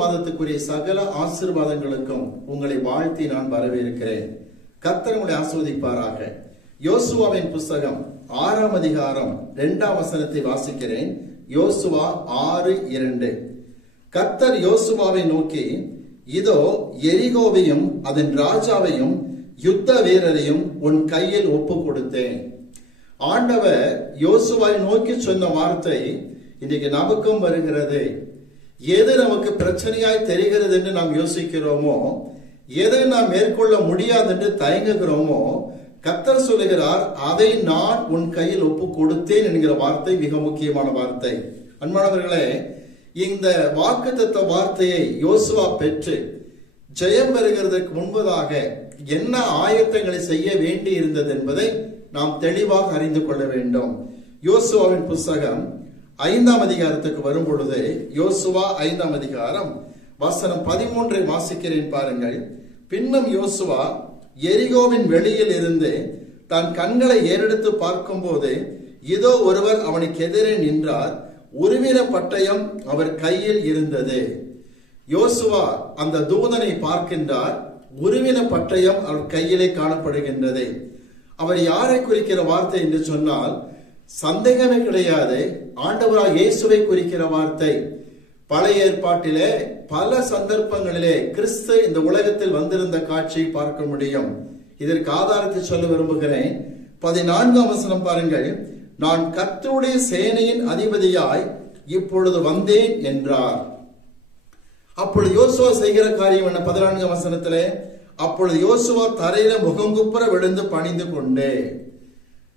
மாதத்துக்குரிய சகல ஆசீர்வாதங்களுக்கும் உங்களை வாழ்த்தி நான் வரவேற்கிறேன். கர்த்தர் உங்களை ஆசீர்வதிப்பாராக. யோசுவாவின் புஸ்தகம் 6ஆம் அதிகாரம் 2ஆம் வசனத்தை வாசிக்கிறேன். யோசுவா 6:2. கர்த்தர் யோசுவாவை நோக்கி, இதோ எரிகோவையும் அதன் ராஜாவையும் யுத்த வீரரையும் உன் கையில் ஒப்பு கொடுத்தேன். ஆண்டவர் யோசுவாவை நோக்கி சொன்ன வார்த்தை இன்னைக்கு நமக்கும் வருகிறது. எது நமக்கு பிரச்சனையாய் தெரிகிறது என்று நாம் யோசிக்கிறோமோ, எதை நாம் மேற்கொள்ள முடியாது என்று தயங்குகிறோமோ, கர்த்தர் சொல்லுகிறார், அதை நான் உன் கையில் ஒப்பு கொடுத்தேன் என்கிற வார்த்தை மிக முக்கியமான வார்த்தை. அன்பானவர்களே, இந்த வாக்குத்தத்த வார்த்தையை யோசுவா பெற்று ஜெயம் பெறுகிறதற்கு முன்பதாக என்ன ஆயத்தங்களை செய்ய வேண்டி இருந்தது என்பதை நாம் தெளிவாக அறிந்து கொள்ள வேண்டும். யோசுவாவின் புஸ்தகம் 5ஆம் அதிகாரத்துக்கு வரும் பொழுது, யோசுவா 5ஆம் அதிகாரம் வசனம் 13 வாசிக்கிறேன் பாருங்கள். பின்னும் யோசுவா எரிகோவின் வெளியில் இருந்து தன் கண்களை ஏறெடுத்து பார்க்கும் போது, இதோ ஒருவர் அவனுக்கு எதிரே நின்றார். உருவின பட்டயம் அவர் கையில் இருந்தது. யோசுவா அந்த தூதனை பார்க்கின்றார். உருவின பட்டயம் அவர் கையிலே காணப்படுகின்றது. அவர் யாரை குறிக்கிற வார்த்தை என்று சொன்னால் சந்தேகமே கிடையாது, ஆண்டவராக இயேசுவை குறிக்கிற வார்த்தை. பழைய ஏற்பாட்டிலே பல சந்தர்ப்பங்களிலே கிறிஸ்து இந்த உலகத்தில் வந்திருந்த காட்சியை பார்க்க முடியும். இதற்கு ஆதாரத்தை சொல்ல விரும்புகிறேன். 14ஆம் வசனம் பாருங்கள். நான் கர்த்தருடைய சேனையின் அதிபதியாய் இப்பொழுது வந்தேன் என்றார். அப்பொழுது யோசுவா செய்கிற காரியம் என்ன? 14ஆம் வசனத்திலே, அப்பொழுது யோசுவா தரையில முகங்குப்புற விழுந்து பணிந்து கொண்டே.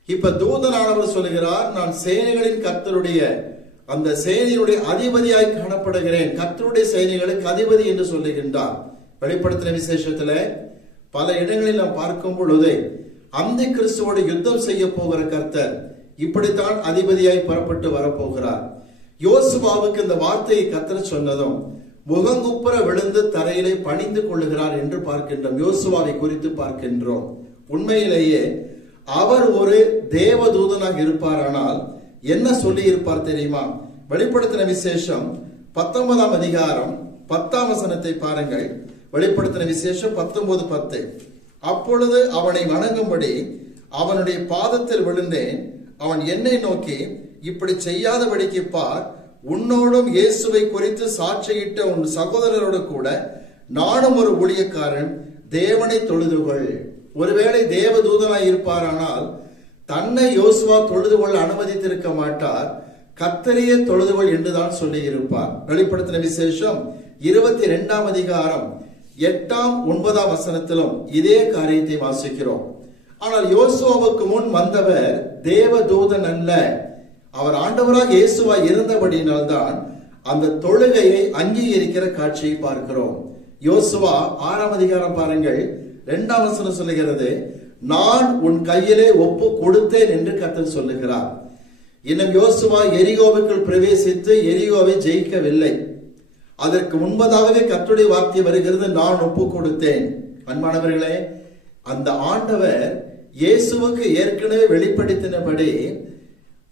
இப்ப தூதனானவர் சொல்லுகிறார், நான் சேனைகளின் கர்த்தருடைய அந்த சேனையுடைய அதிபதியாய் காணப்படுகிறேன். கர்த்தருடைய சேனைகளுக்கு அதிபதி என்று சொல்லுகின்றார். வெளிப்படுத்தின விசேஷத்துல பல இடங்களில் நாம் பார்க்கும் பொழுது அந்த கிறிஸ்துவோடு யுத்தம் செய்ய போகிற கர்த்தர் இப்படித்தான் அதிபதியாய் புறப்பட்டு வரப்போகிறார். யோசுவாவுக்கு இந்த வார்த்தையை கர்த்தர் சொன்னதும் முகங்குப்புற விழுந்து தரையிலே பணிந்து கொள்ளுகிறார் என்று பார்க்கின்றோம். யோசுவாவை குறித்து பார்க்கின்றோம். உண்மையிலேயே அவர் ஒரு தேவதூதனாக இருப்பாரானால் என்ன சொல்லி இருப்பார் தெரியுமா? வெளிப்படுத்தின விசேஷம் 19ஆம் அதிகாரம் 10ஆம் வசனத்தை பாருங்கள். வெளிப்படுத்தின விசேஷம் 19:10. அப்பொழுது அவனை வணங்கும்படி அவனுடைய பாதத்தில் விழுந்தேன். அவன் என்னை நோக்கி, இப்படி செய்யாதபடிக்கு பார், உன்னோடும் இயேசுவை குறித்து சாட்சியிட்ட உன் சகோதரரோடு கூட நானும் ஒரு ஊழியக்காரன், தேவனை தொழுதுகொள். ஒருவேளை தேவதூதனாய் இருப்பாரானால் தன்னை யோசுவா தொழுது கொள்ள அனுமதித்திருக்க மாட்டார், கர்த்தரையே தொழுதுகொள் என்றுதான் சொல்லி இருப்பார். வெளிப்படுத்தின விசேஷம் 22ஆம் அதிகாரம் 8ஆம் 9ஆம் வசனத்திலும் இதே காரியத்தை வாசிக்கிறோம். ஆனால் யோசுவாவுக்கு முன் வந்தவர் தேவதூதன் அல்ல, அவர் ஆண்டவராக இயேசுவா இருந்தபடியினால்தான் அந்த தொழுகையை அங்கீகரிக்கிற காட்சியை பார்க்கிறோம். யோசுவா 6ஆம் அதிகாரம் பாருங்கள், 2ஆம் வசனம் சொல்லுகிறது, நான் உன் கையிலே ஒப்பு கொடுத்தேன் என்று கர்த்தர் சொல்லுகிறார். இன்னும் யோசுவா எரிகோவுக்குள் பிரவேசித்து எரிகோவை ஜெயிக்கவில்லை. அதற்கு முன்பதாகவே கர்த்தருடைய வார்த்தை வருகிறது, நான் ஒப்பு கொடுத்தேன். அன்பானவர்களே, அந்த ஆண்டவர் இயேசுவுக்கு ஏற்கனவே வெளிப்படுத்தினபடி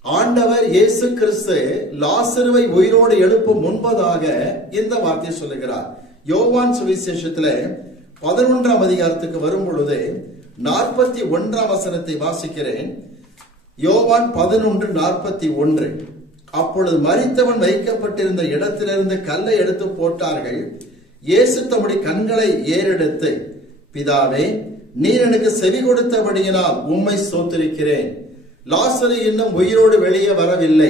ஆண்டவர் இயேசு கிறிஸ்து லாசருவை உயிரோடு எழுப்பும் முன்பதாக இந்த வார்த்தையை சொல்லுகிறார். யோவான் சுவிசேஷத்துல 11ஆம் அதிகாரத்துக்கு வரும் பொழுது 41ஆம் வசனத்தை வாசிக்கிறேன். யோவான் 11:41. அப்பொழுது மரித்தவன் வைக்கப்பட்டிருந்த இடத்திலிருந்து கல்லை எடுத்து போட்டார்கள். இயேசு தம்முடைய கண்களை ஏறெடுத்து, பிதாவே, நீர் எனக்கு செவி கொடுத்தபடியினால் உம்மை ஸ்தோத்திரிக்கிறேன். லாசரு இன்னும் உயிரோடு வெளியே வரவில்லை,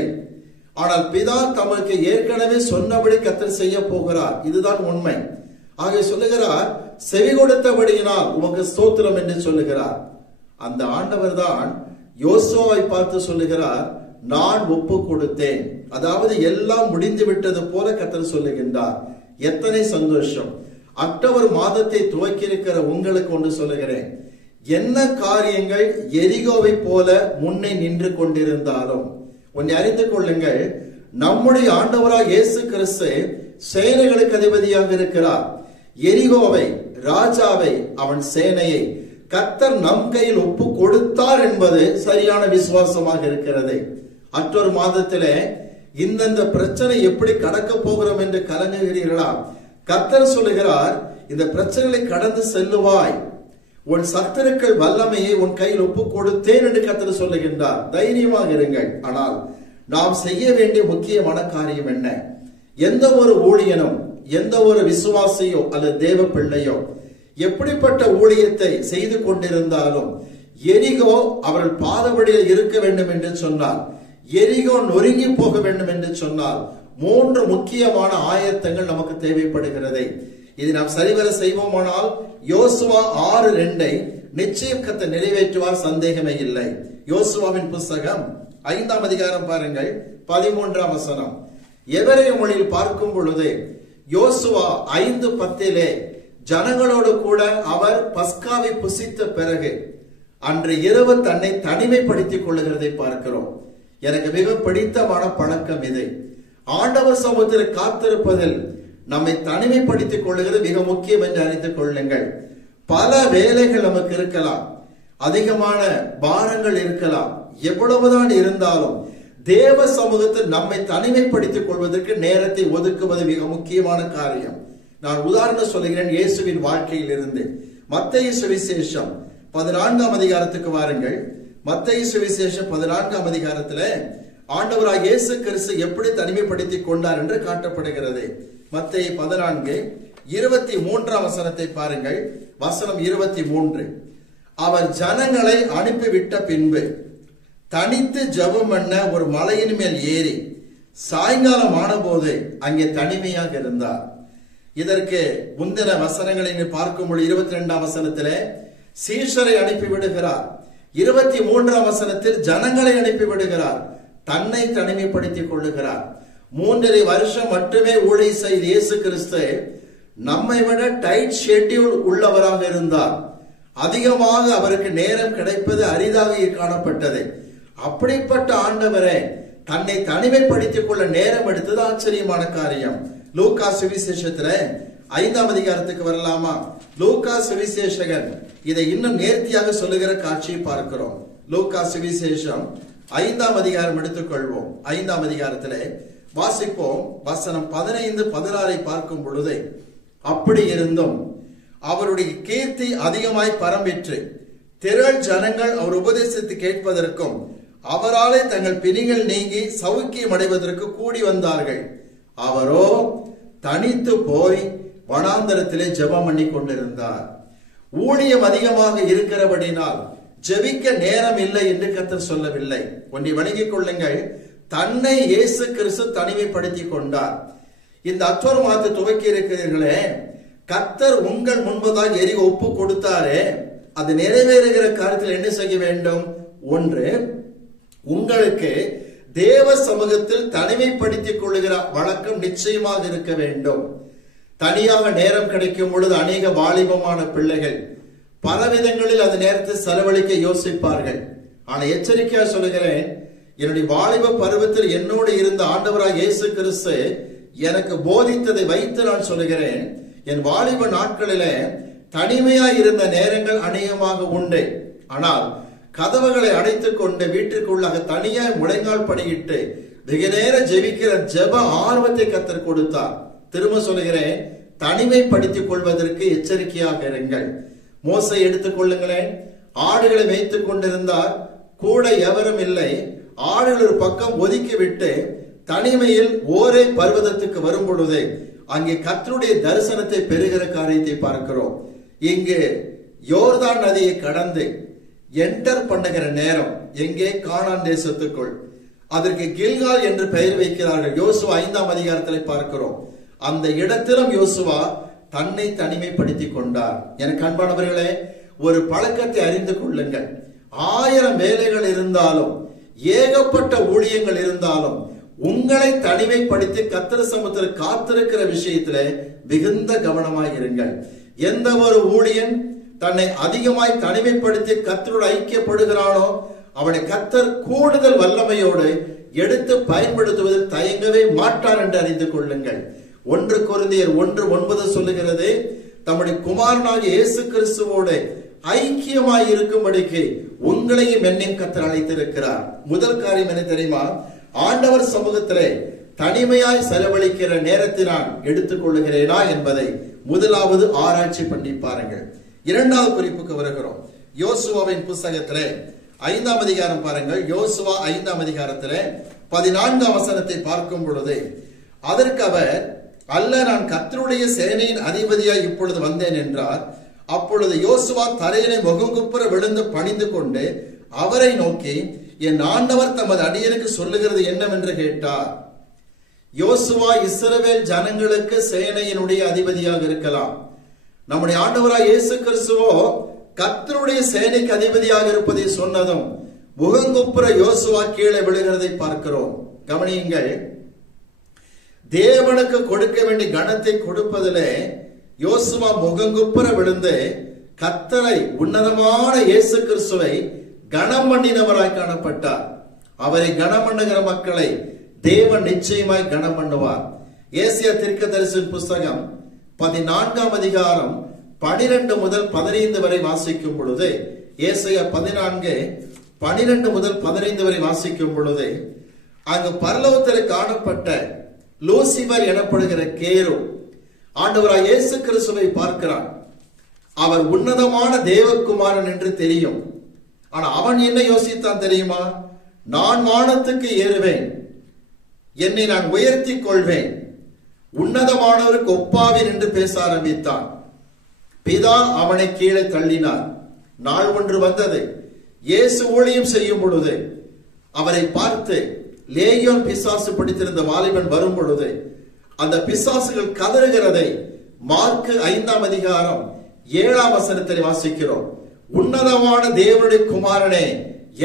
ஆனால் பிதா தமக்கு ஏற்கனவே சொன்னபடி கர்த்தர் செய்ய போகிறார். இதுதான் உண்மை. ஆக சொல்லுகிறார், செவி கொடுத்தபடியினால் உமக்கு ஸ்தோத்திரம் என்று சொல்லுகிறார். அந்த ஆண்டவர் தான் யோசுவாவை பார்த்து சொல்லுகிறார், நான் ஒப்பு கொடுத்தேன். அதாவது எல்லாம் முடிந்து விட்டது போல கர்த்தர் சொல்லுகின்றார். எத்தனை சந்தோஷம்! அக்டோபர் மாதத்தை துவக்கி இருக்கிற உங்களுக்கு ஒன்று சொல்லுகிறேன், என்ன காரியங்கள் எரிகோவை போல முன்னே நின்று கொண்டிருந்தாலும் ஒன்றை அறிந்து கொள்ளுங்கள், நம்முடைய ஆண்டவராக இயேசு கிறிஸ்து சேனைகளுக்கு அதிபதியாக இருக்கிறார். எரிகோவை, ராஜாவை, அவன் சேனையை கர்த்தர் நம் கையில் ஒப்பு கொடுத்தார் என்பது சரியான விசுவாசமாக இருக்கிறது. அற்றொரு மாதத்திலே இந்தந்த பிரச்சனை எப்படி கடக்க போகிறோம் என்று கலங்குகிறீர்களா? கர்த்தர் சொல்லுகிறார், இந்த பிரச்சனைகளை கடந்து செல்லுவாய், உன் சத்துருக்கள் வல்லமையை உன் கையில் ஒப்பு கொடுத்தேன் என்று கர்த்தர் சொல்லுகின்றார். தைரியமாக இருங்கள். ஆனால் நாம் செய்ய வேண்டிய முக்கியமான காரியம் என்ன? எந்த ஒரு ஊழியனும், எந்த ஒரு விசுவாசியோ அல்லது தேவ பிள்ளையோ எப்படிப்பட்ட ஊழியத்தை செய்து கொண்டிருந்தாலும் எரிகோ அவர்கள் பாதபடியில் இருக்க வேண்டும் என்று சொன்னால், எரிகோ நொறுங்கி போக வேண்டும் என்று சொன்னால் 3 முக்கியமான ஆயத்தங்கள் நமக்கு தேவைப்படுகிறது. இது நாம் சரிவர செய்வோமானால் யோசுவா 6:2 நிச்சயம் கர்த்தர் நிறைவேற்றுவார், சந்தேகமே இல்லை. யோசுவாவின் புஸ்தகம் 5ஆம் அதிகாரம் பாருங்கள், 13ஆம் வசனம். எபிரேய மொழியில் பார்க்கும் பொழுது யோசுவா 5:10 ஜனங்களோடு கூட அவர் பஸ்காவை புசித்த பிறகு அன்று இரவு தன்னை தனிமைப்படுத்திக் கொள்ளுகிறதை பார்க்கிறோம். எனக்கு மிக பிடித்தமான பழக்கம் இது. ஆண்டவர் சமூகத்தில் காத்திருப்பதில் நம்மை தனிமைப்படுத்திக் கொள்ளுகிறது மிக முக்கியம் என்று அறிந்து கொள்ளுங்கள். பல வேலைகள் நமக்கு இருக்கலாம், அதிகமான பாரங்கள் இருக்கலாம். எவ்வளவுதான் இருந்தாலும் தேவ சமூகத்தில் நம்மை தனிமைப்படுத்திக் கொள்வதற்கு நேரத்தை ஒதுக்குவது மிக முக்கியமான காரியம். நான் உதாரணம் சொல்லுகிறேன் இயேசுவின் வாழ்க்கையில் இருந்து. மத்தேயு சுவிசேஷம் 14ஆம் அதிகாரத்துக்கு வாருங்கள். மத்தேயு சுவிசேஷம் 14ஆம் அதிகாரத்தில் ஆண்டவராகிய இயேசு கிறிஸ்து எப்படி தனிமைப்படுத்திக் கொண்டார் என்று காட்டப்படுகிறது. மத்தேயு 14:23ஆம் வசனத்தை பாருங்கள். வசனம் 23. அவர் ஜனங்களை அனுப்பிவிட்ட பின்பு தனித்து ஜெபம் பண்ண ஒரு மலையின் மேல் ஏறி சாயங்காலம் ஆனபோது அங்கே தனிமையாக இருந்தார். இதற்கு முந்தின வசனங்களை பார்க்கும்போது 22ஆம் வசனத்திலே சீஷரை அனுப்பி விடுகிறார். 23ஆம் வசனத்தில் ஜனங்களை அனுப்பி விடுகிறார். தன்னை தனிமைப்படுத்திக் கொள்ளுகிறார். 3.5 வருஷம் மட்டுமே ஊழியம் செய்த இயேசு கிறிஸ்து நம்மை விட டைட் ஷெட்யூல் உள்ளவராக இருந்தார். அதிகமாக அவருக்கு நேரம் கிடைப்பது அரிதாக காணப்பட்டது. அப்படிப்பட்ட ஆண்டவரை தன்னை தனிமைப்படுத்திக் கொள்ள நேரம் எடுத்தது ஆச்சரியமான காரியம். லூக்கா சுவிசேஷத்துல 5ஆம் அதிகாரத்துக்கு வரலாமா? லூக்கா சுவிசேஷகன் இதை இன்னும் நேர்த்தியாக சொல்லுகிற காட்சியை பார்க்கிறோம். லூக்கா சுவிசேஷம் 5ஆம் அதிகாரம் எடுத்துக்கொள்வோம். 5ஆம் அதிகாரத்திலே வாசிப்போம். வசனம் 15-16 பார்க்கும் பொழுது, அப்படி இருந்தும் அவருடைய கீர்த்தி அதிகமாய் பரம்பிற்று. திரள் ஜனங்கள் அவர் உபதேசத்தை கேட்பதற்கும் அவராலே தங்கள் பிணிகள் நீங்கி சௌக்கியம் அடைவதற்கு கூடி வந்தார்கள். அவரோ தனித்து போய் வனாந்தரத்திலே ஜெபம் பண்ணி கொண்டிருந்தார். ஊழியம் அதிகமாக இருக்கிறபடினால் ஜெபிக்க நேரம் இல்லை என்று கர்த்தர் சொல்லவில்லை. ஒன்றை வணங்கிக் கொள்ளுங்கள், தன்னை இயேசு கிறிஸ்து தனிமைப்படுத்திக் கொண்டார். இந்த அக்டோபர் மாதத்தை துவக்கி இருக்கிறீர்களே, கர்த்தர் உங்கள் முன்பதாக எரிகோ ஒப்பு கொடுத்தாரே, அது நிறைவேறுகிற காரியத்தில் என்ன செய்ய வேண்டும்? ஒன்று, உங்களுக்கு தேவ சமூகத்தில் தனிமைப்படுத்திக் கொள்ளுகிற வழக்கம் நிச்சயமாக இருக்க வேண்டும். தனியாக நேரம் கிடைக்கும் பொழுது அநேக வாலிபமான பிள்ளைகள் பலவிதங்களில் அந்த நேரத்தை செலவழிக்க யோசிப்பார்கள். ஆனா எச்சரிக்கையா சொல்லுகிறேன், என்னுடைய வாலிப பருவத்தில் என்னோடு இருந்த ஆண்டவராக இயேசு கிறிஸ்து எனக்கு போதித்ததை வைத்து நான் சொல்லுகிறேன். என் வாலிப நாட்களிலே தனிமையாய் இருந்த நேரங்கள் அநேகமாக உண்டு. ஆனால் கதவுகளை அடைத்துக் கொண்டு வீட்டிற்குள்ளாக தனியாய் முழங்கால் படியிட்டு வெகு நேரம் ஜெபிக்கிற ஜெப ஆர்வத்தை கர்த்தர் கொடுத்தார். திரும்ப சொல்லுகிறேன், தனிமைப்படுத்திக் கொள்வதற்கு எச்சரிக்கையாக இருங்கள். மோசை எடுத்துக் கொள்ளுங்களேன். ஆடுகளை மேய்த்துக் கொண்டிருந்தார், கூட எவரும் இல்லை. ஆடுகள் ஒரு பக்கம் ஒதுக்கிவிட்டு தனிமையில் ஓரே பர்வதத்துக்கு வரும் பொழுது அங்கே கர்த்தருடைய தரிசனத்தை பெறுகிற காரியத்தை பார்க்கிறோம். இங்கு யோர்தான் நதியை கடந்து என்டர் பண்ணுகிற நேரம் எங்கே? கானான் தேசத்துக்குள். அதற்கு கில்கால் என்று பெயர் வைக்கிறார்கள். யோசுவா 5ஆம் அதிகாரத்தில் பார்க்கிறோம். அந்த இடத்திலும் யோசுவா தன்னை தனிமைப்படுத்திக் கொண்டார். எனக்கு அன்பானவர்களே, ஒரு பழக்கத்தை அறிந்து கொள்ளுங்கள். 1000 வேலைகள் இருந்தாலும், ஏகப்பட்ட ஊழியங்கள் இருந்தாலும், உங்களை தனிமைப்படுத்தி கர்த்தர் சமூகத்தில் காத்திருக்கிற விஷயத்துல மிகுந்த கவனமாக இருங்கள். எந்த ஒரு ஊழியன் தன்னை அதிகமாய் தனிமைப்படுத்தி கர்த்தரோடு ஐக்கியப்படுகிறானோ அவனை கர்த்தர் கூடுதல் வல்லமையோடு எடுத்து பயன்படுத்துவதில் தயங்கவே மாட்டார் என்று அறிந்து கொள்ளுங்கள். 1 கொரிந்தியர் 1:9 சொல்லுகிறது, தம்முடைய குமாரனாகிய இயேசு கிறிஸ்துவோடு ஐக்கியமாய் இருக்கும்படிக்கு உங்களையும் என்னையும் கர்த்தர் அழைத்திருக்கிறார். முதல் காரியம் என்ன தெரியுமா? ஆண்டவர் சமூகத்திலே தனிமையாய் செலவழிக்கிற நேரத்தை நான் எடுத்துக் கொள்ளுகிறேனா என்பதை முதலாவது ஆராய்ச்சி பண்ணி பாருங்கள். இரண்டாவது குறிப்புக்கு வருகிறோம். யோசுவாவின் புஸ்தகத்திலே 5ஆம் அதிகாரம் பாருங்கள். யோசுவா 5ஆம் அதிகாரத்திலே 14ஆம் வசனத்தை பார்க்கும் பொழுது, அதற்கு அவர், அல்ல, நான் கர்த்தருடைய சேனையின் அதிபதியாய் இப்பொழுது வந்தேன் என்றார். அப்பொழுது யோசுவா தரையிலே முகங்குப்புற விழுந்து பணிந்து கொண்டு அவரை நோக்கி, என் ஆண்டவர் தமது அடியனுக்கு சொல்லுகிறது என்னவென்று கேட்டார். யோசுவா இஸ்ரவேல் ஜனங்களுக்கு சேனையினுடைய அதிபதியாக இருக்கலாம். நம்முடைய ஆண்டவராய் இயேசு கிறிஸ்துவோ கர்த்தருடைய சேனைக்கு அதிபதியாக இருப்பதை சொன்னதும் முகங்குப்புற யோசுவா கீழே விழுகிறதை பார்க்கிறோம். கவனியுங்கள், தேவனுக்கு கொடுக்க வேண்டிய கனத்தை கொடுப்பதிலே யோசுவா முகங்குப்புற விழுந்து கர்த்தரை, உன்னதமான இயேசு கிறிஸ்துவை கனம் பண்ணினவராய் காணப்பட்டார். அவரை கனம் பண்ணுகிற மக்களை தேவன் நிச்சயமாய் கனம் பண்ணுவார். ஏசாயா தீர்க்கதரிசியின் புஸ்தகம் 14ஆம் அதிகாரம் 12 முதல் 15 வரை வாசிக்கும் பொழுது, ஏசாயா 14:12 முதல் 15 வரை வாசிக்கும் பொழுது, அங்கு பரலோகத்தில் காணப்பட்ட லூசிபர் எனப்படுகிற கேரு ஆண்டவராய் இயேசு கிறிஸ்துவை பார்க்கிறான். அவர் உன்னதமான தேவகுமாரன் என்று தெரியும். ஆனா அவன் என்ன யோசித்தான் தெரியுமா? நான் வானத்துக்கு ஏறுவேன், என்னை நான் உயர்த்தி கொள்வேன், உன்னதமானவருக்கு ஒப்பாவேன் என்று பேச ஆரம்பித்தான். பிதா அவனை கீழே தள்ளினார். நாள் ஒன்று வந்தது, இயேசு ஊழியம் செய்யும் பொழுது அவரை பார்த்து லேகியோன் பிசாசு பிடித்திருந்த வாலிபன் வரும் பொழுது அந்த பிசாசுகள் கதறுகிறதை மார்க்கு 5ஆம் அதிகாரம் 7ஆம் வசனத்தில் வாசிக்கிறோம். உன்னதமான தேவனுடைய குமாரனே,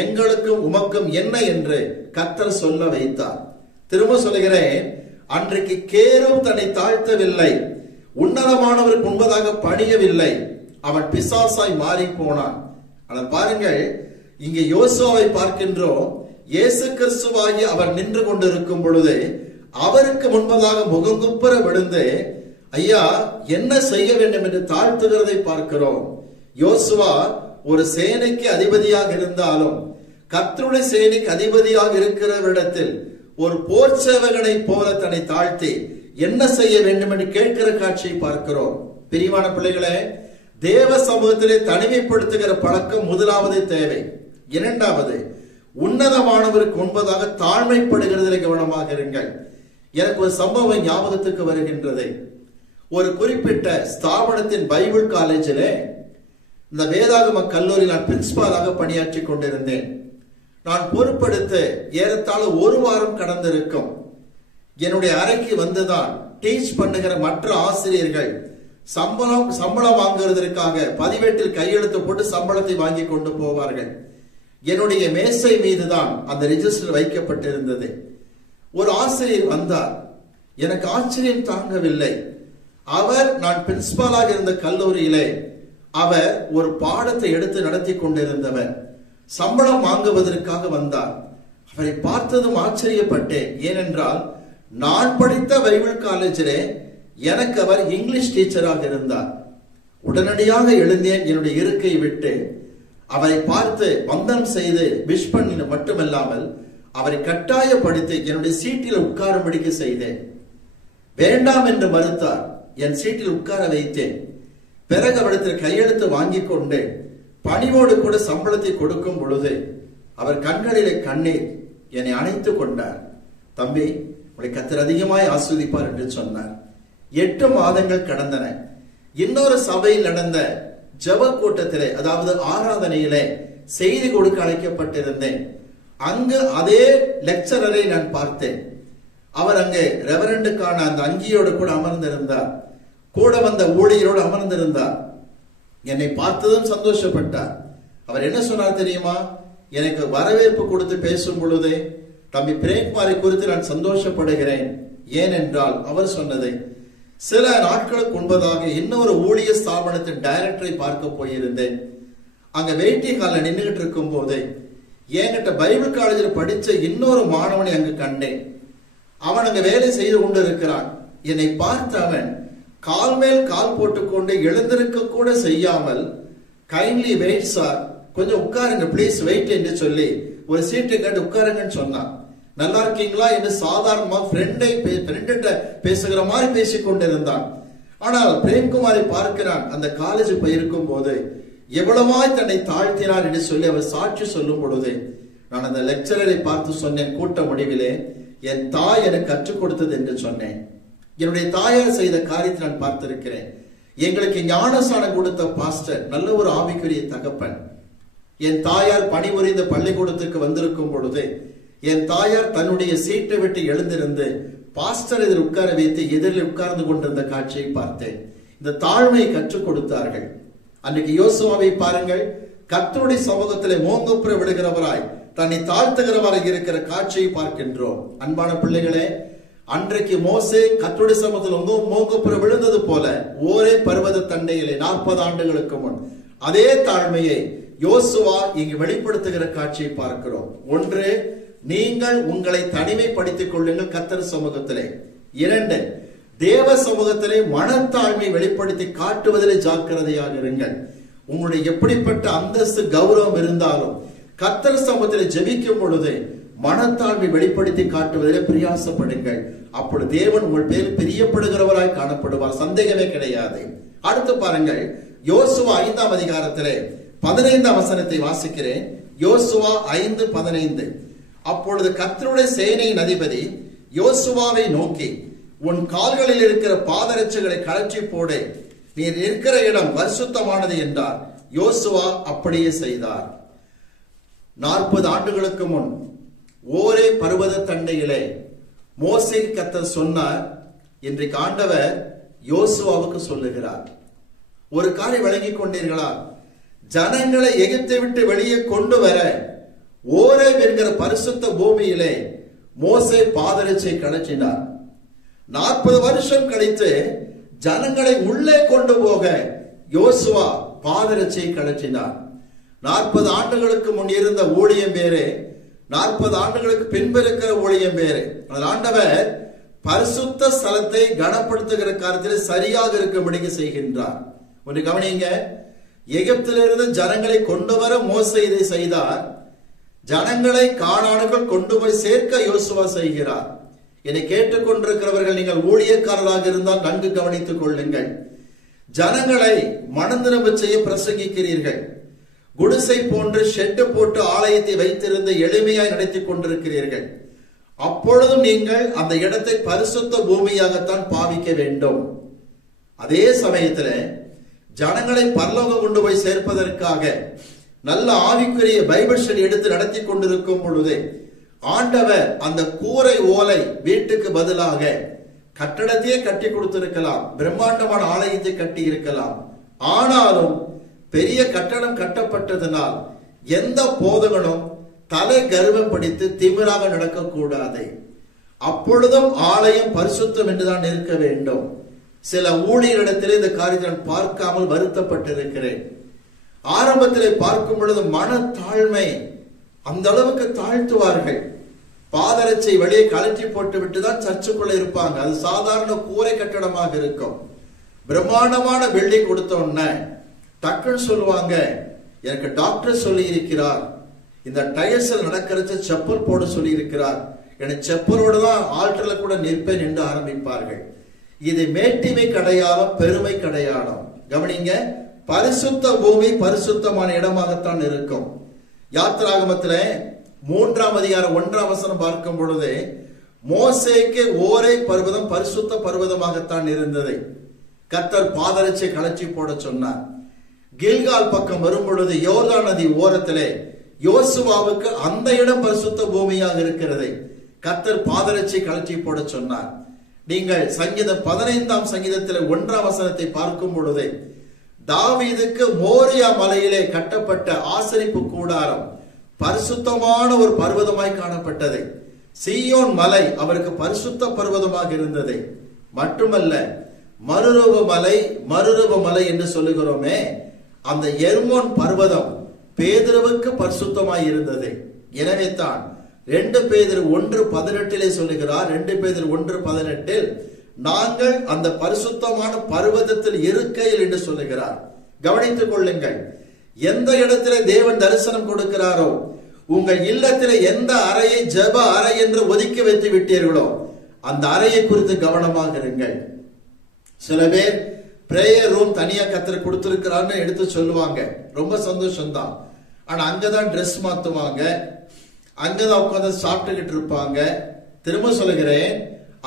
எங்களுக்கும் உமக்கும் என்ன என்று கர்த்தர் சொல்ல வைத்தார். திரும்ப சொல்லுகிறேன், அன்றைக்கு கேரும் தன்னை தாழ்த்தவில்லை, உன்னதமானவருக்கு முன்பதாக பணியவில்லை, அவன் பிசாசாய் மாறி போனான். ஆனால் பாருங்கள், இங்கே யோசுவாவை பார்க்கின்றோம். இயேசு கிறிஸ்துவாகி அவர் நின்று கொண்டிருக்கும் பொழுது அவருக்கு முன்பதாக முகங்குப்புற விழுந்து, ஐயா என்ன செய்ய வேண்டும் என்று தாழ்த்துகிறதை பார்க்கிறோம். யோசுவா ஒரு சேனைக்கு அதிபதியாக இருந்தாலும் கர்த்தருடைய சேனைக்கு அதிபதியாக இருக்கிறவரிடத்தில் ஒரு போர் சேவகனை போல தன்னை தாழ்த்தி என்ன செய்ய வேண்டும் என்று கேட்கிற காட்சியை பார்க்கிறோம். பிரியமான பிள்ளைகளே, தேவ சமூகத்திலே தனிமைப்படுத்துகிற பழக்கம் முதலாவது தேவை. இரண்டாவது, உன்னதமானவருக்கு முன்பதாக தாழ்மைப்படுகிறதில் கவனமாக இருங்கள். எனக்கு ஒரு சம்பவம் ஞாபகத்துக்கு வருகின்றது. ஒரு குறிப்பிட்ட ஸ்தாபனத்தின் பைபிள் காலேஜிலே, இந்த வேதாகம கல்லூரியில் நான் பிரின்சிபாலாக பணியாற்றி கொண்டிருந்தேன். நான் பொறுப்படுத்த ஏறத்தாழ 1 வாரம் கடந்திருக்கும். என்னுடைய அறைக்கு வந்துதான் டீச் பண்ணுகிற மற்ற ஆசிரியர்கள் சம்பளம் வாங்குவதற்காக பதிவேட்டில் கையெழுத்து போட்டு சம்பளத்தை வாங்கி கொண்டு போவார்கள். என்னுடைய மேசை மீதுதான் அந்த ரெஜிஸ்டர் வைக்கப்பட்டிருந்தது. ஒரு ஆசிரியர் வந்தார். எனக்கு ஆச்சரியம் தாங்கவில்லை. அவர், நான் பிரின்சிபாலாக இருந்த கல்லூரியிலே அவர் ஒரு பாடத்தை எடுத்து நடத்தி கொண்டிருந்தவர். சம்பளம் வாங்குவதற்காக வந்தார். அவரை பார்த்ததும் ஆச்சரியப்பட்டேன். ஏனென்றால் நான் படித்த பைபிள் காலேஜிலே எனக்கு அவர் இங்கிலீஷ் டீச்சராக இருந்தார். உடனடியாக எழுந்தேன். என்னுடைய இருக்கை விட்டு அவரை பார்த்து வந்தனம் செய்து விஷ் பண்ணின மட்டுமல்லாமல் அவரை கட்டாயப்படுத்தி என்னுடைய சீட்டில் உட்காரும்படிக்கு செய்தேன். வேண்டாம் என்று மறுத்தார். என் சீட்டில் உட்கார வைத்தேன். பிறகு அவரிடத்தில் கையெழுத்து வாங்கி கொண்டு பணிவோடு கூட சம்பளத்தை கொடுக்கும் பொழுது அவர் கண்களிலே கண்ணீர் என்னை அணைத்துக் கொண்டார். தம்பி, உங்களை கர்த்தர் அதிகமாய் ஆஸ்வதிப்பார் என்று சொன்னார். 8 மாதங்கள் கடந்தன. இன்னொரு சபையில் நடந்த ஜெப கூட்டத்திலே, அதாவது ஆராதனையிலே செய்தி கொடுக்க அழைக்கப்பட்டிருந்தேன். அங்கு அதே லெக்சரரை நான் பார்த்தேன். அவர் அங்கே ரெவரண்டுக்கான அந்த அங்கியோடு கூட அமர்ந்திருந்தார். கூட வந்த ஊழியரோடு அமர்ந்திருந்தார். என்னை பார்த்ததும் சந்தோஷப்பட்டார். அவர் என்ன சொன்னார் தெரியுமா? எனக்கு வரவேற்பு கொடுத்து பேசும் பொழுது, தம்பி பிரேம்குமாரை குறித்து நான் சந்தோஷப்படுகிறேன். ஏனென்றால் அவர் சொன்னது, சில நாட்களுக்கு முன்பதாக இன்னொரு ஊழிய ஸ்தாபனத்தின் டைரக்டரை பார்க்க போயிருந்தேன். அங்க வெயிட்டிங் ஹால்ல நின்றுகிட்டு இருக்கும் போது என்கிட்ட பைபிள் காலேஜில் படிச்ச இன்னொரு மாணவனை அங்கு கண்டேன். அவன் அங்க வேலை செய்து கொண்டு இருக்கிறான். என்னை பார்த்த அவன் கால் மேல் கால் போட்டுக்கொண்டு எழுந்திருக்க கூட செய்யாமல், கைண்ட்லி வெயிட் சார், கொஞ்சம் உட்காருங்க ப்ளீஸ் வெயிட் என்று சொல்லி ஒரு சீட்டை கண்டு உட்காருங்கன்னு சொன்னான். நல்லா இருக்கீங்களா என்று சாதாரணமா ஃப்ரெண்டை பேசுகிற மாதிரி பேசிக் கொண்டிருந்தான். ஆனால் பிரேம்குமாரை பார்க்கிறான். அந்த காலேஜ் போயிருக்கும் போது எவ்வளவாய் தன்னை தாழ்த்தினார் என்று சொல்லி அவர் சாட்சி சொல்லும் பொழுது, நான் அந்த லெக்சரரை பார்த்து சொன்னேன், கூட்ட முடிவிலே என் தாய் எனக்கு கற்றுக் கொடுத்தது என்று சொன்னேன். என்னுடைய தாயார் செய்த காரியத்தை நான் பார்த்திருக்கிறேன். எங்களுக்கு ஞானஸ்நானம் கொடுத்த பாஸ்டர் நல்ல ஒரு ஆவிக்குரிய தகப்பன். என் தாயார் பணிபுரிந்த பள்ளிக்கூடத்துக்கு வந்திருக்கும் பொழுது என் தாயார் தன்னுடைய சீட்டை விட்டு எழுந்திருந்து பாஸ்டர் எதிர் உட்கார வைத்து எதிரில் உட்கார்ந்து கொண்டிருந்த காட்சியை பார்த்தேன். இந்த தாழ்மையை கற்றுக் கொடுத்தார்கள். அன்றைக்கு யோசுவாவை பாருங்கள், கர்த்தருடைய சமூகத்திலே மோங்கப்புற விடுகிறவராய் தன்னை தாழ்த்துகிறவராய் இருக்கிற காட்சியை பார்க்கின்றோம். அன்பான பிள்ளைகளே, அன்றைக்கு மோசே கர்த்தருடைய சமூகத்தில் மோங்கப்புற விழுந்தது போல ஓரே பர்வத தண்டையிலே 40 ஆண்டுகளுக்கு முன் அதே தாழ்மையை யோசுவா இங்கு வெளிப்படுத்துகிற காட்சியை பார்க்கிறோம். ஒன்று, நீங்கள் உங்களை தனிமைப்படுத்திக் கொள்ளுங்கள் கர்த்தர் சமூகத்திலே. 2, தேவ சமூகத்திலே மனத்தாழ்மை வெளிப்படுத்தி காட்டுவதிலே ஜாக்கிரதையாக இருங்கள். உங்களுடைய எப்படிப்பட்ட அந்தஸ்து கௌரவம் இருந்தாலும் கர்த்தர் சமூகத்திலே ஜெபிக்கும் பொழுது மனத்தாழ்மை வெளிப்படுத்தி காட்டுவதிலே பிரயாசப்படுங்கள். அப்பொழுது தேவன் உங்கள் பேர் பிரியப்படுகிறவராய் காணப்படுவார், சந்தேகமே கிடையாது. அடுத்து பாருங்கள், யோசுவா 5ஆம் அதிகாரத்திலே 15ஆம் வசனத்தை வாசிக்கிறேன். யோசுவா 5:15. அப்பொழுது கர்த்தருடைய சேனையின் அதிபதி யோசுவாவை நோக்கி, உன் கால்களில் இருக்கிற பாதரட்சைகளை கழற்றி போடு, நீர் இருக்கிற இடம் பரிசுத்தமானது என்றார். யோசுவா அப்படியே செய்தார். 40 ஆண்டுகளுக்கு முன் ஓரே பர்வத தண்டையிலே மோசே கர்த்தர் சொன்னார். இன்றைக்கு ஆண்டவர் யோசுவாவுக்கு சொல்லுகிறார். ஒரு காரியம் விளங்கிக் கொண்டீர்களா? ஜனங்களை எகிப்தை விட்டு வெளியே கொண்டு வர ஓரேப் என்கிற பரிசுத்த பூமியிலே மோசே பாதரட்சை கழற்றினார். 40 வருஷம் கழித்து ஜனங்களை உள்ளே கொண்டு போக யோசுவா பாதரட்சை கழற்றினார். 40 ஆண்டுகளுக்கு முன் இருந்த ஊழியம் வேறு, 40 ஆண்டுகளுக்கு பின்பு இருக்கிற ஊழியம் வேறு. ஆண்டவர் பரிசுத்த ஸ்தலத்தை கனப்படுத்துகிற காரியத்தில் சரியாக இருக்கும்படி செய்கின்றார். ஒன்று கவனிங்க, எகிப்திலிருந்து ஜனங்களை கொண்டு வர மோசே இதை செய்தார். ஜனங்களை கானானுக்குள் கொண்டு போய் சேர்க்க யோசுவா செய்கிறார். என்னை கேட்டுக்கொண்டிருக்கிறவர்கள், நீங்கள் ஊழியக்காரராக இருந்தால் நன்கு கவனித்துக் கொள்ளுங்கள். ஜனங்களை மனம் திரும்ப செய்ய பிரசங்கிக்கிறீர்கள். குடிசை போன்று ஷெட்டு போட்டு ஆலயத்தை வைத்திருந்த எளிமையாய் நடத்தி கொண்டிருக்கிறீர்கள். அப்பொழுதும் நீங்கள் அந்த இடத்தை பரிசுத்த பூமியாகத்தான் பாவிக்க வேண்டும். அதே சமயத்தில் ஜனங்களை பரலோகம் கொண்டு போய் சேர்ப்பதற்காக நல்ல ஆவிக்குரிய பைபிள் ஸ்டடி எடுத்து நடத்தி கொண்டிருக்கும் பொழுது ஆண்டவர் அந்த கூரை ஓலை வீட்டுக்கு பதிலாக கட்டடத்தையே கட்டி கொடுத்திருக்கலாம், பிரம்மாண்டமான ஆலயத்தை கட்டி இருக்கலாம். ஆனாலும் பெரிய கட்டடம் கட்டப்பட்டதனால் எந்த போதகனும் தலை கர்வம் பிடித்து திமிராக நடக்கக்கூடாது. அப்பொழுதும் ஆலயம் பரிசுத்தம் என்றுதான் இருக்க வேண்டும். சில ஊழியரிடத்திலே இந்த காரியத்தை நான் பார்க்காமல் வருத்தப்பட்டிருக்கிறேன். ஆரம்பத்திலே பார்க்கும் பொழுது மன தாழ்மை அந்த அளவுக்கு தாழ்த்துவார்கள். பாதரட்சை வெளியே கழற்றி போட்டு விட்டுதான் சர்ச்சுக்குள்ள இருப்பாங்க. அது சாதாரண கூரை கட்டடமாக இருக்கும். பிரம்மாண்டமான பில்டிங் கொடுத்தோன்ன டக்குன்னு சொல்லுவாங்க, எனக்கு டாக்டர் சொல்லி இருக்கிறார், இந்த டைல்ஸில் நடக்கிறது செப்பல் போட சொல்லி இருக்கிறார், எனக்கு செப்பலோடு தான் ஆல்டர்ல கூட நிற்பேன் என்று ஆரம்பிப்பார்கள். இது மேட்டிமை கடையாளம், பெருமை கடையாளம். கவனிங்க, பரிசுத்த பூமி பரிசுத்தமான இடமாகத்தான் இருக்கும். யாத்திராகமத்திலே 3ஆம் அதிகாரம் 1ஆம் வசனம் பார்க்கும் பொழுது மோசேக்கு ஓரே பர்வதம் பரிசுத்த பர்வதமாகத்தான் இருந்தது. கர்த்தர் பாதரட்சை கழற்றி போட சொன்னார். கில்கால் பக்கம் வரும் பொழுது யோர்தான் நதி ஓரத்திலே யோசுவாவுக்கு அந்த இடம் பரிசுத்த பூமியாக இருக்கிறது. கர்த்தர் பாதரட்சை கழற்றி போட சொன்னார். நீங்கள் சங்கீதம் 15ஆம் சங்கீதத்தில் 1ஆம் வசனத்தை பார்க்கும் பொழுது தாவீதுக்கு மோரியா மலையிலே கட்டப்பட்ட ஆசரிப்பு கூடாரம் பரிசுத்தமான ஒரு பர்வதமாய் காணப்பட்டது. சீயோன் மலை அவருக்கு பரிசுத்த பர்வதமாக இருந்தது. மட்டுமல்ல, மறுரூப மலை என்று சொல்லுகிறோமே, அந்த எர்மோன் பர்வதம் பேதுருவுக்கு பரிசுத்தமாய் இருந்தது. எனவே தான் 2 பேதுரு 1:18 சொல்லுகிறார். 2 பேதுரு 1:18 நாங்கள் அந்த பரிசுத்தமான பர்வதத்தில் இருக்கையில் என்று சொல்லுகிறார். கவனித்துக் கொள்ளுங்கள், எந்த இடத்திலே தேவன் தரிசனம் கொடுக்கிறாரோ உங்கள் இல்லத்தில் எந்த அறையை ஜெப அறை என்று ஒதுக்கி வைத்து விட்டீர்களோ அந்த அறையை குறித்து கவனமாக இருங்கள். சில பேர் பிரேயர் ரூம் தனியா கர்த்தர் கொடுத்திருக்கிறான்னு எடுத்து சொல்லுவாங்க, ரொம்ப சந்தோஷம்தான். ஆனா அங்கதான் ட்ரெஸ் மாத்துவாங்க, அங்கதான் உட்கார்ந்து சாப்பிட்டுக்கிட்டு இருப்பாங்க. திரும்ப சொல்லுகிறேன்,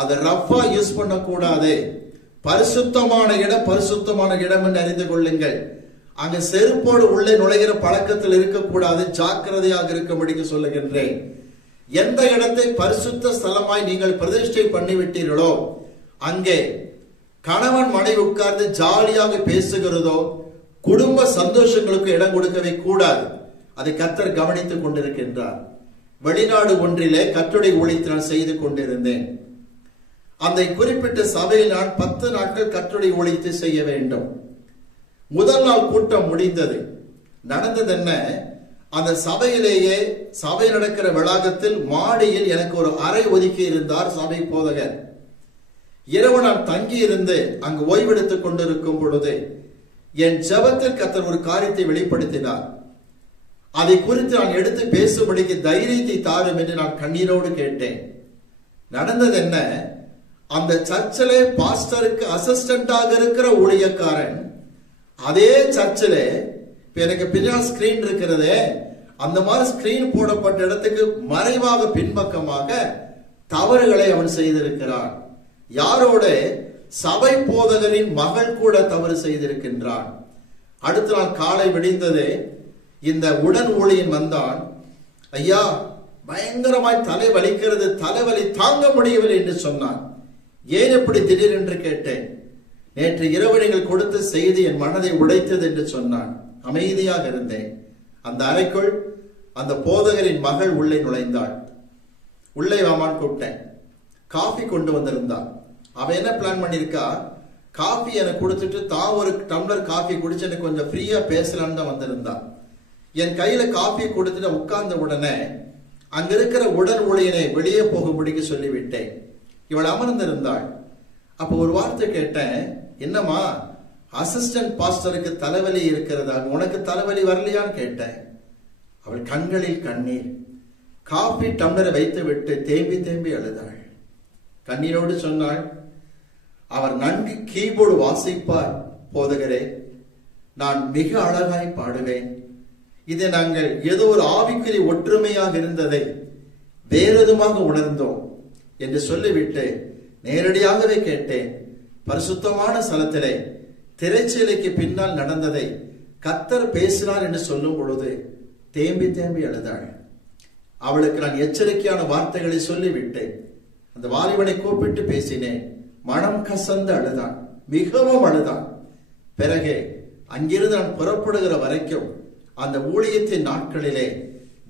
அதை ரஃபா யூஸ் பண்ண கூடாது. பரிசுத்தமான இடம் பரிசுத்தமான இடம் என்று அறிந்து கொள்ளுங்கள். அங்க செருப்போடு உள்ளே நுழைகிற பழக்கத்தில் இருக்கக்கூடாது, ஜாக்கிரதையாக இருக்கும்படிக்கு சொல்லுகின்றேன். எந்த இடத்தை பரிசுத்த ஸ்தலமாய் நீங்கள் பிரதிஷ்டை பண்ணிவிட்டீர்களோ அங்கே கணவன் மனைவி உட்கார்ந்து ஜாலியாக பேசுகிறதோ குடும்ப சந்தோஷங்களுக்கு இடம் கொடுக்கவே கூடாது. அதை கர்த்தர் கவனித்துக் கொண்டிருக்கின்றார். வெளிநாடு ஒன்றிலே கர்த்தருடைய ஊழியத்தை நான் செய்து கொண்டிருந்தேன். அந்த குறிப்பிட்ட சபையில் நான் 10 நாட்கள் கர்த்தருடைய ஊழியத்தை செய்ய வேண்டும். முதல் நாள் கூட்டம் முடிந்தது. நடந்தது என்ன, அந்த சபையிலேயே சபை நடக்கிற வளாகத்தில் மாடியில் எனக்கு ஒரு அறை ஒதுக்கி இருந்தார் சபை போதகர். இரவு நான் தங்கி இருந்து அங்கு ஓய்வெடுத்துக் கொண்டிருக்கும் பொழுது என் ஜெபத்தில் கர்த்தர் ஒரு காரியத்தை வெளிப்படுத்தினார். அதை குறித்து நான் எடுத்து பேசும்படிக்கு தைரியத்தை தாரும் என்று நான் கண்ணீரோடு கேட்டேன். நடந்தது என்ன, அந்த சர்ச்சிலே பாஸ்டருக்கு அசிஸ்டண்டாக இருக்கிற ஊழியக்காரன் அதே சர்ச்சிலே இப்ப எனக்கு பின்னால் ஸ்கிரீன் இருக்கிறதே, அந்த மாதிரி ஸ்கிரீன் போடப்பட்ட இடத்துக்கு மறைவாக பின்பக்கமாக தவறுகளை அவன் செய்திருக்கிறான். யாரோட, சபை போதகரின் மகள் கூட தவறு செய்திருக்கின்றான். அடுத்த நாள் காலை விடிந்தது, இந்த உடன் ஊழியன் வந்தான். ஐயா, பயங்கரமாய் தலை வலிக்கிறது, தலைவலி தாங்க முடியவில்லை என்று சொன்னான். ஏன் எப்படி திடீர் என்று கேட்டேன். நேற்று இரவு நீங்கள் கொடுத்த செய்தி என் மனதை உடைத்தது என்று சொன்னான். அமைதியாக இருந்தேன். அந்த அறைக்குள் அந்த போதகரின் மகள் உள்ளே நுழைந்தாள். உள்ளே வாமான்னு கூப்பிட்டேன். காஃபி கொண்டு வந்திருந்தான். அவன் என்ன பிளான் பண்ணிருக்கா, காஃபி எனக்கு கொடுத்துட்டு தான் ஒரு டம்ளர் காஃபி குடிச்சு எனக்கு கொஞ்சம் ஃப்ரீயா பேசலான்னு தான் வந்திருந்தான். என் கையில காஃபி கொடுத்துட்டு உட்கார்ந்த உடனே அங்க இருக்கிற உடன் ஊழியனை வெளியே போகும்படிக்கு சொல்லிவிட்டேன். இவள் அமர்ந்திருந்தாள். அப்போ ஒரு வார்த்தை கேட்டேன், என்னம்மா அசிஸ்டன்ட் பாஸ்டருக்கு தலைவலி இருக்கிறதா, உனக்கு தலைவலி வரலையான்னு கேட்டேன். அவள் கண்களில் கண்ணீர். காபி டம்ளரை வைத்து விட்டு தேம்பி தேம்பி அழுதாள். கண்ணீரோடு சொன்னாள், அவர் நன்கு கீபோர்டு வாசிப்பார் போதகரே, நான் மிக அழகாய் பாடுவேன். இதை நாங்கள் ஏதோ ஒரு ஆவிக்குரிய ஒற்றுமையாக இருந்ததை வேறெதுமாக உணர்ந்தோம் என்று சொல்லிவிட்டு நேரடியாகவே கேட்டேன். பரிசுத்தமான ஸ்தலத்திலே திரைச்சீலைக்கு பின்னால் நடந்ததை கர்த்தர் பேசினார் என்று சொல்லும் பொழுது தேம்பி தேம்பி அழுதாள். அவளுக்கு நான் எச்சரிக்கையான வார்த்தைகளை சொல்லிவிட்டேன். அந்த வாலிபனை கூப்பிட்டு பேசினேன். மனம் கசந்து அழுதான், மிகவும் அழுதான். பிறகு அங்கிருந்து நான் புறப்படுகிற வரைக்கும் அந்த ஊழியத்தின் நாட்களிலே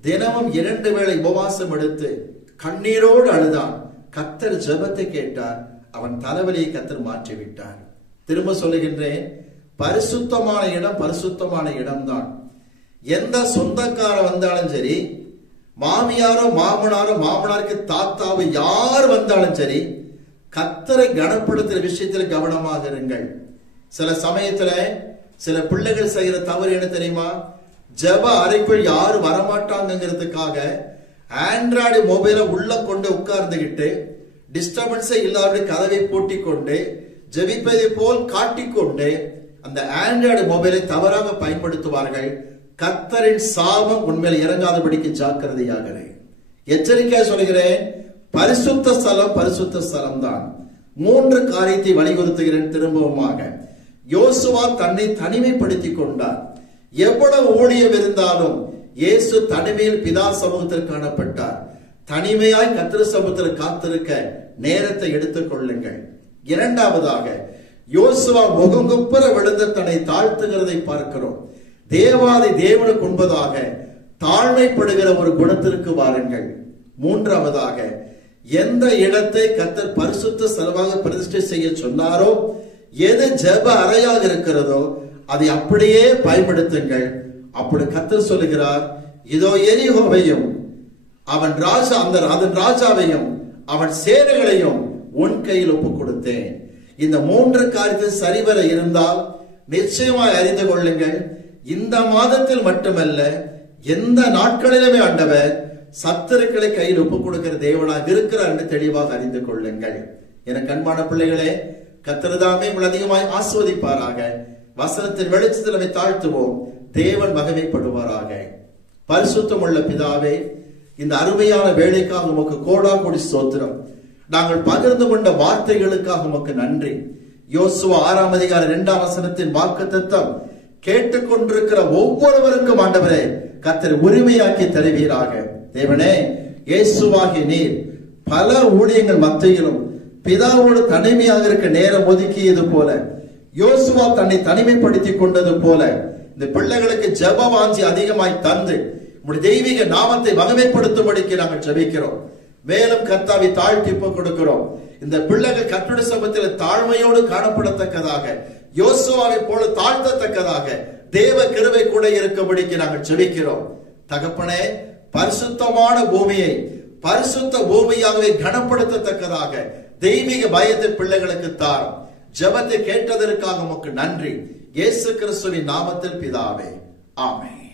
தினமும் 2 வேளை உபவாசம் எடுத்து கண்ணீரோடு அழுதான். கர்த்தர் ஜெபத்தை கேட்டார். அவன் தலைவலியை கர்த்தர் மாற்றிவிட்டார். திரும்ப சொல்லுகின்றேன், பரிசுத்தமான இடம் பரிசுத்தமான இடம்தான். எந்த சொந்தக்கார வந்தாலும் சரி, மாமியாரோ மாமனாரோ மாமனாருக்கு தாத்தாவோ யார் வந்தாலும் சரி, கர்த்தரை கனப்படுத்துற விஷயத்தில் கவனமாக இருங்கள். சில சமயத்துல சில பிள்ளைகள் செய்கிற தவறு என்ன தெரியுமா, ஜெப அறைக்குள் யாரும் வரமாட்டாங்கிறதுக்காக ஆண்ட்ராய்டு மொபைலை உள்ள கொண்டு உட்கார்ந்துகிட்டு டிஸ்டர்பன்ஸே இல்லாத கதவை பூட்டி கொண்டு ஜெபிப்பதை போல் காட்டிக்கொண்டு அந்த ஆண்ட்ராய்டு மொபைலை தவறாக பயன்படுத்துவார்கள். கர்த்தரின் சாபம் உண்மையில் இறங்காதபடிக்கு ஜாக்கிரதையாக. எச்சரிக்கையா சொல்கிறேன், பரிசுத்த ஸ்தலம் பரிசுத்த ஸ்தலம் தான். 3 காரியத்தை வலியுறுத்துகிறேன் திரும்பவுமாக. யோசுவா தன்னை தனிமைப்படுத்திக் கொண்டார். எவ்வளவு ஊழியம் இருந்தாலும் இயேசு தனிமையில் பிதா சமூகத்தில் காணப்பட்டார். தனிமையாய் கர்த்தர் சமூகத்தில் காத்திருக்க நேரத்தை எடுத்துக் கொள்ளுங்கள். இரண்டாவதாக, யோசுவா முகங்குப்புற விழுந்து தன்னை தாழ்த்துகிறதை பார்க்கிறோம். தேவாதி தேவனுக்கு முன்பதாக தாழ்மைப்படுகிற ஒரு குணத்திற்கு வாருங்கள். மூன்றாவதாக, எந்த இடத்தை கர்த்தர் பரிசுத்த ஸ்தலமாக பிரதிஷ்டை செய்ய சொன்னாரோ, எது ஜெப அறையாக இருக்கிறதோ அதை அப்படியே பயன்படுத்துங்கள். அப்படி கர்த்தர் சொல்லுகிறார், இதோ எரிகோவையும் அவன் ராஜா அதன் ராஜாவையும் அவன் சேனைகளையும் உன் கையில் ஒப்புக் கொடுத்தேன். இந்த 3 காரியத்தில் சரிவர இருந்தால் நிச்சயமாய் அறிந்து கொள்ளுங்கள், இந்த மாதத்தில் மட்டுமல்ல எந்த நாட்களிலுமே ஆண்டவர் சத்துருக்களை கையில் ஒப்புக் கொடுக்கிற தேவனாக இருக்கிறார் என்று தெளிவாக அறிந்து கொள்ளுங்கள். என கண்பான பிள்ளைகளே, கர்த்தர்தாமே உங்களை அதிகமாய் ஆஸ்வதிப்பாராக. வசனத்தின் வெளிச்சத்தில் நம்மை தாழ்த்துவோம். தேவன் மகிமைப்படுவாராக. பரிசுத்தம் உள்ள பிதாவே, இந்த அருமையான வேலைக்காக உமக்கு கோடா கோடி ஸ்தோத்திரம். நாங்கள் பகிர்ந்து கொண்ட வார்த்தைகளுக்காக உமக்கு நன்றி. யோசுவா 6ஆம் அதிகாரம் 2ஆம் வசனத்தின் வாக்குத்தத்தம் கேட்டுக்கொண்டிருக்கிற ஒவ்வொருவருக்கும் ஆண்டவரே கர்த்தர் உரிமையாக்கி தருவீராக. தேவனே, இயேசுவாகிய நீர் பல ஊழியங்கள் மத்தியிலும் பிதாவோடு தனிமையாக இருக்க நேரம் ஒதுக்கியது போல, யோசுவா தன்னை தனிமைப்படுத்திக் கொண்டது போல, இந்த பிள்ளைகளுக்கு ஜெப வாஞ்சி அதிகமாய் தந்து உம்முடைய தெய்வீக நாமத்தை மகிமைப்படுத்தும்படிக்கு நாங்கள் ஜெபிக்கிறோம். மேலும் கர்த்தாவை தாழ்த்தி ஒப்புக் கொடுக்கிறோம். இந்த பிள்ளைகள் கர்த்தருடைய சமூகத்தில் தாழ்மையோடு காணப்படத்தக்கதாக, யோசுவாவை போல தாழ்த்தத்தக்கதாக தேவ கிருபை கூட இருக்கும்படிக்கு நாங்கள் ஜெபிக்கிறோம். தகப்பனே, பரிசுத்தமான பூமியை பரிசுத்த பூமியாகவே கனப்படுத்தத்தக்கதாக தெய்வீக பயத்தை பிள்ளைகளுக்கு தாரும். ஜெபத்தை கேட்டதற்காக உமக்கு நன்றி. இயேசு கிறிஸ்துவின் நாமத்தில் பிதாவே, ஆமென்.